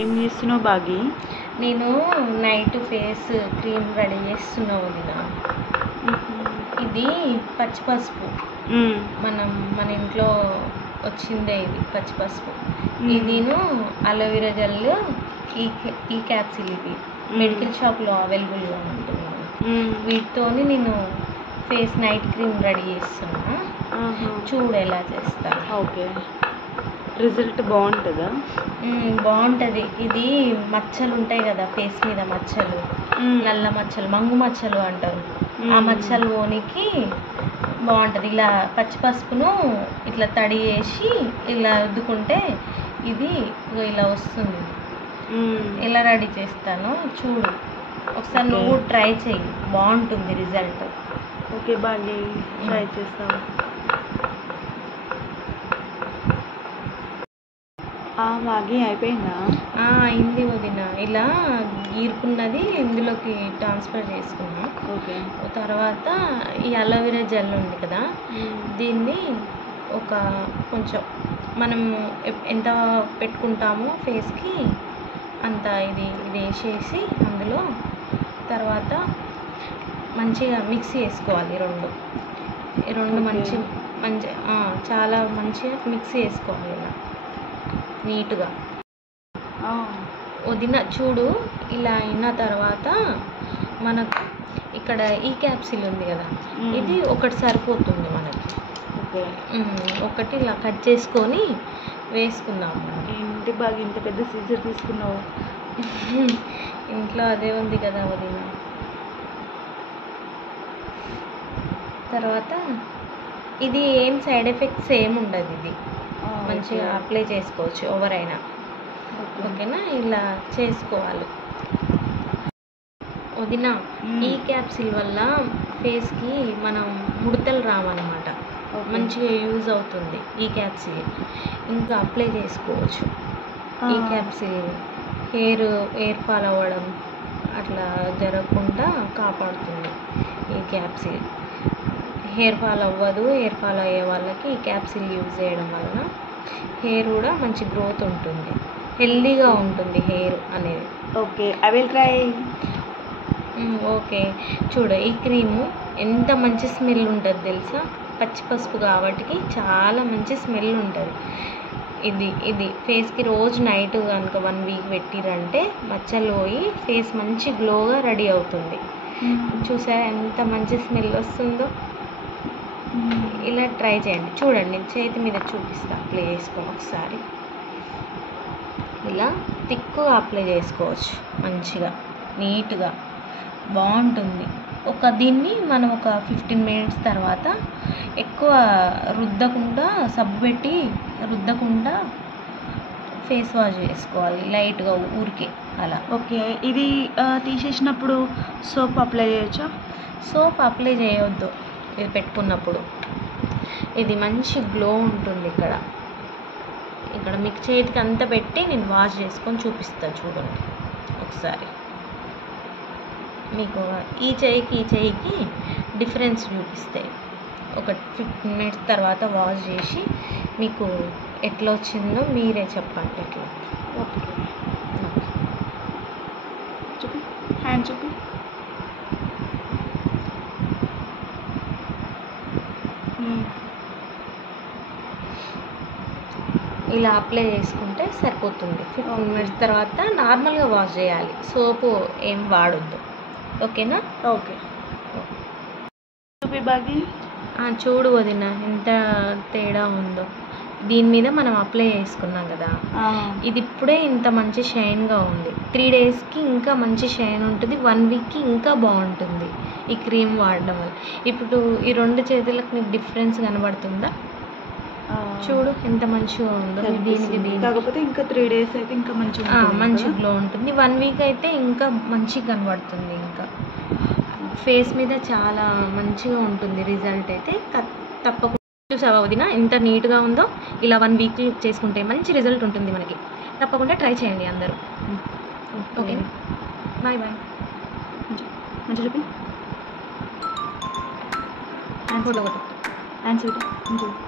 ఏం చేస్తున్నావు బాగి? నేను నైట్ ఫేస్ క్రీమ్ రెడీ చేస్తున్నా వదిన. ఇది పచ్చి పసుపు, మన ఇంట్లో వచ్చిందే ఇది పచ్చి పసుపు. ఇదిను అలోవెరా జెల్, ఈ క్యాప్సిల్, ఇది మెడికల్ షాప్లో అవైలబుల్గా ఉంటుంది. వీటితోని నేను ఫేస్ నైట్ క్రీమ్ రెడీ చేస్తున్నా. చూడు ఎలా చేస్తా. ఓకే, రిజల్ట్ బాగుంటుందా? బాగుంటుంది. ఇది మచ్చలు ఉంటాయి కదా ఫేస్ మీద, మచ్చలు, నల్ల మచ్చలు, మంగు మచ్చలు అంటారు. ఆ మచ్చలు పోనీకి బాగుంటుంది. ఇలా పచ్చి పసుపును ఇట్లా తడి వేసి ఇలా రుద్దుకుంటే ఇది ఇలా వస్తుంది. ఎలా రెడీ చేస్తానో చూడు ఒకసారి. నువ్వు ట్రై చెయ్యి, బాగుంటుంది రిజల్ట్. ఓకే బాగి, ట్రై చేస్తాను. బాగి అయిపోయిందా? అయింది వదిన. ఇలా గీరుకున్నది ఇందులోకి ట్రాన్స్ఫర్ చేసుకున్నా. ఓకే, తర్వాత ఈ అలోవెరా జెల్ ఉంది కదా, దీన్ని ఒక కొంచెం మనం ఎంత పెట్టుకుంటామో ఫేస్కి అంత ఇది వేసేసి అందులో తర్వాత మంచిగా మిక్స్ చేసుకోవాలి. ఈ రెండు మంచి చాలా మంచిగా మిక్స్ చేసుకోవాలి ఇలా నీట్గా. వదిన చూడు, ఇలా అయిన తర్వాత మనకు ఇక్కడ ఈ క్యాప్సిల్ ఉంది కదా, ఇది ఒకటి సరిపోతుంది మనకి. ఒకటి ఇలా కట్ చేసుకొని వేసుకుందాము. ఏంటి బాగా ఇంత పెద్ద సీజర్ తీసుకున్నావు? ఇంట్లో అదే ఉంది కదా వదిన. తర్వాత ఇది ఏం సైడ్ ఎఫెక్ట్స్ ఏమి ఉండదు. ఇది మంచిగా అప్లై చేసుకోవచ్చు ఎవరైనా. ఓకేనా? ఇలా చేసుకోవాలి వదిన. ఈ క్యాప్సిల్ వల్ల ఫేస్కి మనం ముడతలు రావన్నమాట. మంచిగా యూజ్ అవుతుంది ఈ క్యాప్సిల్. ఇంకా అప్లై చేసుకోవచ్చు ఈ క్యాప్సిల్. హెయిర్ ఫాల్ అవ్వడం అట్లా జరగకుండా కాపాడుతుంది ఈ క్యాప్సిల్. హెయిర్ ఫాల్ అవ్వదు. హెయిర్ ఫాల్ అయ్యే వాళ్ళకి ఈ క్యాప్సిల్ యూజ్ చేయడం వలన హెయిర్ కూడా మంచి గ్రోత్ ఉంటుంది, హెల్దీగా ఉంటుంది హెయిర్ అనేది. Okay, I will try. Okay, చూడు ఈ క్రీము ఎంత మంచి స్మెల్ ఉంటుంది తెలుసా? పచ్చి పసుపు కాబట్టి చాలా మంచి స్మెల్ ఉంటుంది. ఇది ఫేస్కి రోజు నైట్ కనుక 1 వీక్ పెట్టిరంటే మచ్చలు పోయి ఫేస్ మంచి గ్లోగా రెడీ అవుతుంది. చూసారా ఎంత మంచి స్మెల్ వస్తుందో? ఇలా ట్రై చేయండి. చూడండి, నేను చేతి మీద చూపిస్తా. అప్లై చేసుకొని ఒకసారి ఇలా థిక్గా అప్లై చేసుకోవచ్చు మంచిగా నీట్గా, బాగుంటుంది. దీన్ని మనం ఒక 15 మినిట్స్ తర్వాత ఎక్కువ రుద్దకుండా, సబ్బు పెట్టి రుద్దకుండా ఫేస్ వాష్ చేసుకోవాలి లైట్గా, ఊరికే అలా. ఓకే, ఇది తీసేసినప్పుడు సోప్ అప్లై చేయొచ్చా? సోప్ అప్లై చేయొద్దు ఇది పెట్టుకున్నప్పుడు. ఇది మంచి గ్లో ఉంటుంది. ఇక్కడ మీకు చేతికి అంతా పెట్టి నేను వాష్ చేసుకొని చూపిస్తాను. చూడండి ఒకసారి. మీకు ఈ చేయికి డిఫరెన్స్ చూపిస్తాయి. ఒక 15 మినిట్స్ తర్వాత వాష్ చేసి మీకు ఎట్లా వచ్చిందో మీరే చెప్పండి. ఎట్లా? ఓకే, చూపి, హ్యాండ్ చూపి. ఇలా అప్లై చేసుకుంటే సరిపోతుంది. 15 మినిట్స్ తర్వాత నార్మల్గా వాష్ చేయాలి, సోపు ఏం వాడొద్దు. ఓకేనా? ఓకే, చూపి బాగి. చూడు వదిన ఎంత తేడా ఉందో. దీని మీద మనం అప్లై చేసుకున్నాం కదా, ఇది ఇప్పుడే ఇంత మంచి షైన్గా ఉంది. 3 డేస్కి ఇంకా మంచి షైన్ ఉంటుంది. 1 వీక్కి ఇంకా బాగుంటుంది ఈ క్రీమ్ వాడడం వల్ల. ఇప్పుడు ఈ 2 చేతులకు మీకు డిఫరెన్స్ కనబడుతుందా? చూడు ఎంత మంచిగా ఉందో. దీనికి కాకపోతే ఇంకా 3 డేస్ అయితే ఇంకా మంచి గ్లో ఉంటుంది. 1 వీక్ అయితే ఇంకా మంచిగా కనబడుతుంది. ఇంకా ఫేస్ మీద చాలా మంచిగా ఉంటుంది రిజల్ట్ అయితే. తప్పకుండా చూసావా వదిన ఎంత నీట్గా ఉందో? ఇలా 1 వీక్ చేసుకుంటే మంచి రిజల్ట్ ఉంటుంది మనకి. తప్పకుండా ట్రై చేయండి అందరూ. Okay, bye bye. మంచి చూపి, ఫోటో ఆన్సర్.